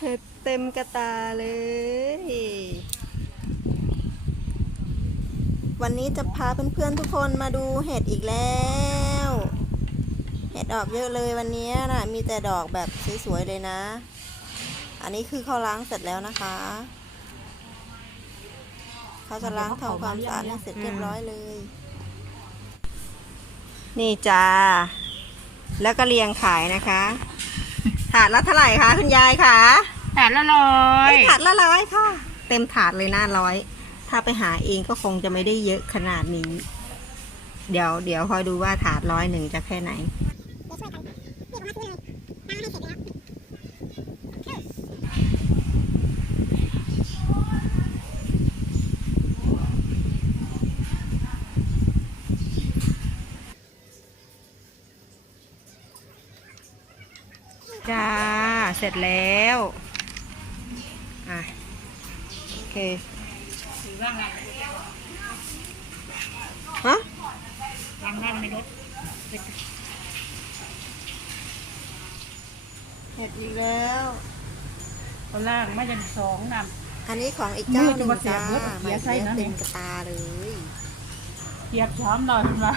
เห็ดเต็มกระตาเลย วันนี้จะพาเพื่อนๆทุกคนมาดูเห็ดอีกแล้ว เห็ดออกเยอะเลยวันนี้นะมีแต่ดอกแบบสวยๆเลยนะ อันนี้คือเขาล้างเสร็จแล้วนะคะ เขาจะล้างทำความสะอาดให้เสร็จเรียบร้อยเลย นี่จ้า แล้วก็เรียงขายนะคะ ถาดละเท่าไหร่คะคุณยายคะถาดละร้อยเอ้ยถาดละร้อยค่ะ เต็มถาดเลยนะร้อย ถ้าไปหาเองก็คงจะไม่ได้เยอะขนาดนี้ เดี๋ยวเดี๋ยวคอยดูว่าถาดร้อยหนึ่งจะแค่ไหน จ้า เสร็จแล้วอะโอเคถือว่างไงฮะวางนั่งในรถเห็ดอีกแล้วเขาล่างไม่ยันสองนอันนี้ของอีกเจ้าหนึ่งจ้ามือจะมามาเสียบเบิดเสียใส่เสียนั่นเต็เองมกระตาเลยำเกียบช้อมหน่อยมา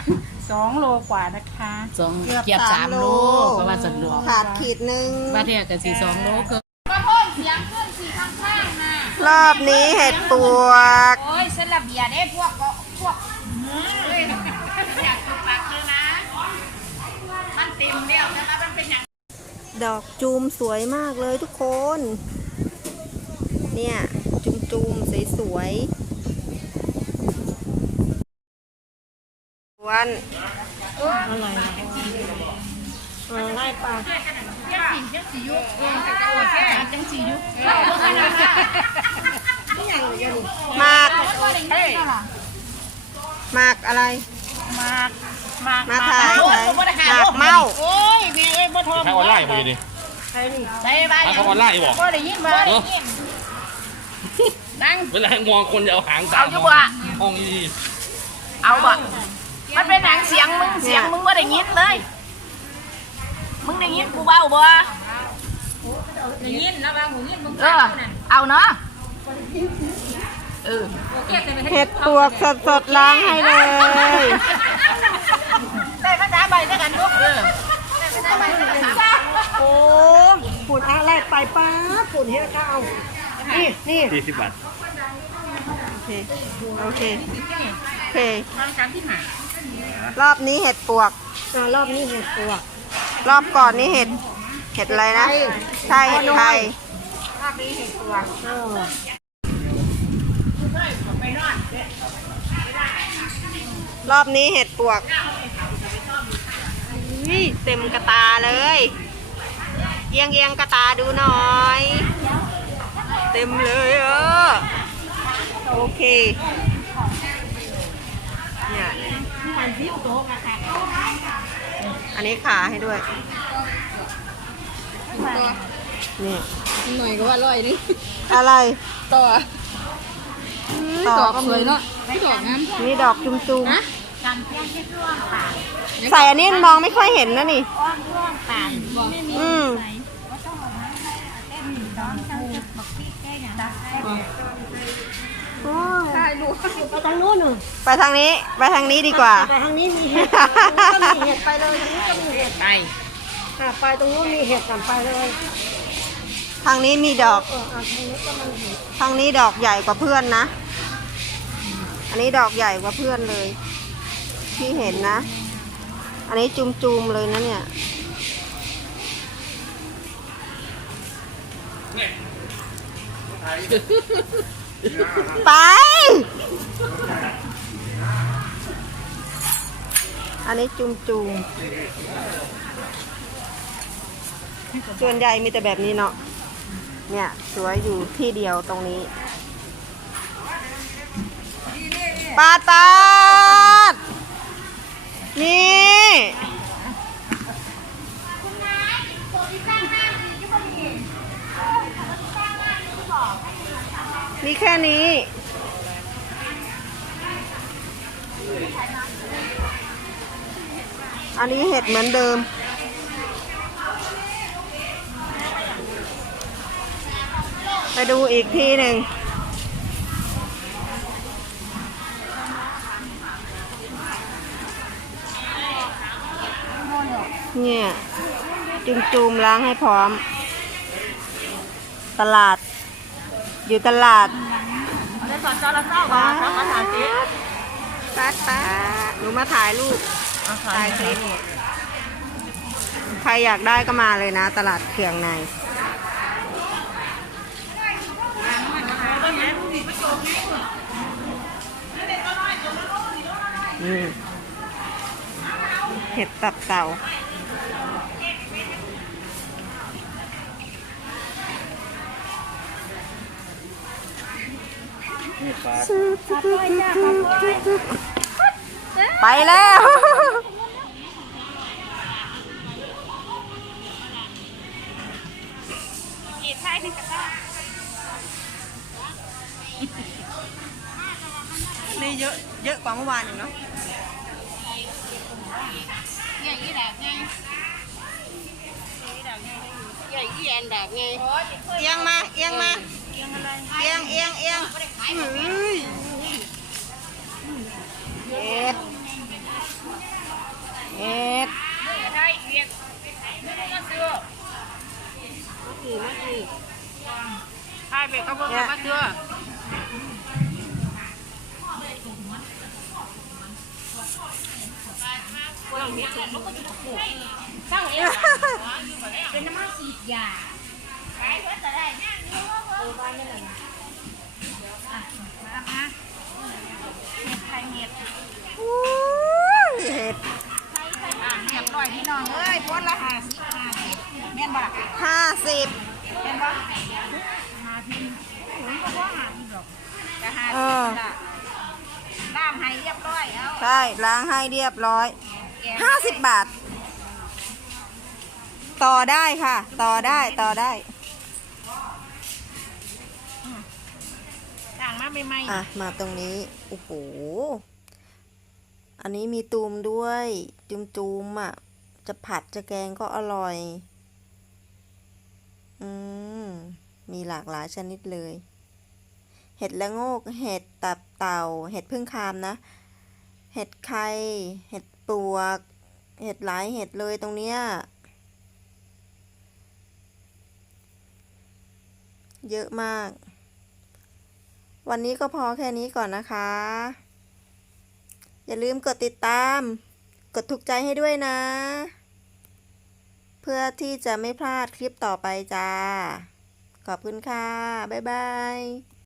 สองโลกว่านะคะ สองเกือบเกียบสาสามมโลโลเพราะว่าสะดวกขาดขีดหนึ่งบ้านเทียกับสี่สองโลคือรอบนี้เห็ดปวก โอ้ยเส้นระเบียดเด้พวกก็พวกเฮ้ยอยากถูกปากเลยนะมันเต็มแล้วแต่ว่ามันเป็นอย่างดอกจูมสวยมากเลยทุกคน เนี่ยจูมจูมสวยส วยๆวันอะไรปลาจังสียุกเออจังสียุกหมากหมากอะไรมากมากมาถ่ายโอ้ถ่ายยบ่ได้หาหมากเมาโอ้ยแม่เอ้ยบ่ทอมใช้ออนไลน์ไปดิใส่บ้านใช้เขาออนไลน์บอกบ่ได้ยินบ่ได้ยินนั่งเวลามองคนจะเอาหางตาเอามอยู่บ่ห้องอีเอาบ่ มันเป็นหนังเสียงมึงเสียงมึงบ่ได้ยินเลย มึงได้ยินกูเบาบ่ได้ยินนะว่าหูยินมึงเออเอาเนาะเออเห็ดปวกสดสดๆล้างให้เลยได้ภาษาใบด้วยกันลูกเออได้ภาษาใบด้วยกันโอ้ฝุ่นอะไรไปป้าฝุ่นเฮ็ดก็เอานี่นี่สี่สิบบาทโอเค โอเค โอเคทางการที่หา รอบนี้เห็ดปวกรอบนี้เห็ดปวกรอบก่อนนี่เห็ด เห็ดอะไรนะ ใช่เห็ดไทยภาคนี้เห็นตัวเออรอบนี้เห็ดปวกอุ้ยเต็มกระตาเลย เอียงเอียงกระตาดูหน่อย เต็มเลยเออ โอเค เนี่ย อันนี้ขาให้ด้วยนี่ หน่อยก็ว่าร้อยนึงอะไร ต่อต่อดอกก็สมีวยเนาะไม่ดอกงามนี่ดอกจุ่มจุมการเพียงแค่ช่วงปากใส่อันนี้มันมองไม่ค่อยเห็นนะนี่อ้อนช่วงปา กอืมไปทางนู้นหนึ่งไปทางนี้ไปทางนี้ดีกว่า ไปทางนี้มีเห็ดทางนู้นก็มีเห็ดไปเลยทางนี้ก็มีเห็ดไปอะไปตรงนู้นมีเห็ดกันไปเลย ทางนี้มีดอก เอออะทางนี้ก็มีเห็ดทางนี้ดอกใหญ่กว่าเพื่อนนะ อันนี้ดอกใหญ่กว่าเพื่อนเลย ที่เห็นนะ อันนี้จุมจุมๆเลยนะเนี่ย ไป อันนี้จุมจุมๆส่วนใหญ่มีแต่แบบนี้เนาะ เนี่ย สวยอยู่ที่เดียวตรงนี้ปาดปาดนี่ แค่นี้ อันนี้เห็ดเหมือนเดิม ไปดูอีกทีหนึ่งเนี่ยจุมจุมๆล้างให้พร้อม ตลาด อยู่ตลาด สอนจอละเศร้าบ่ทำมาถามสิป๊าดป๊าดหนูมาถ่ายรูปถ่ายคลิปใครอยากได้ก็มาเลยนะ ตลาดเคืองในอืมเห็ดตับเต่า ไปแล้ว นี่เยอะ เยอะกว่าเมื่อวานอีกเนาะใหญ่ยี่ดากไงใหญ่ยี่แอนดากไงเอียงมา เอียงมา เอียงเอียงเอียงเฮ้ยเอ็ดเอ็ดใช่เบกก็เบิ่งมาเถอะอู้ย เห็ดเรียบร้อยพี่น้องเอ้ยพนละห้าสิบห้าสิบแม่นบ่ล่ะห้าสิบแม่นบ่ห้าสิบผมก็บ่ห้าสิบหรอกแต่ห้าสิบละล่างให้เรียบร้อยเอาใช่ล้างให้เรียบร้อยแกงห้าสิบบาท ต่อได้ค่ะ ต่อได้ต่อได้ ล่างมา ใหม่อะมาตรงนี้โอ้โหอันนี้มีตูมด้วย จุมจุมๆอะ จะผัดจะแกงก็อร่อย อืม มีหลากหลายชนิดเลย เห็ดละโงก เห็ดตับเต่า เห็ดพึ่งคามนะ เห็ดไข่ เห็ดปวก เห็ดหลายเห็ดเลยตรงเนี้ย เยอะมาก วันนี้ก็พอแค่นี้ก่อนนะคะ อย่าลืมกดติดตาม กดถูกใจให้ด้วยนะ เพื่อที่จะไม่พลาดคลิปต่อไปจ้า ขอบคุณค่ะ บ๊ายบาย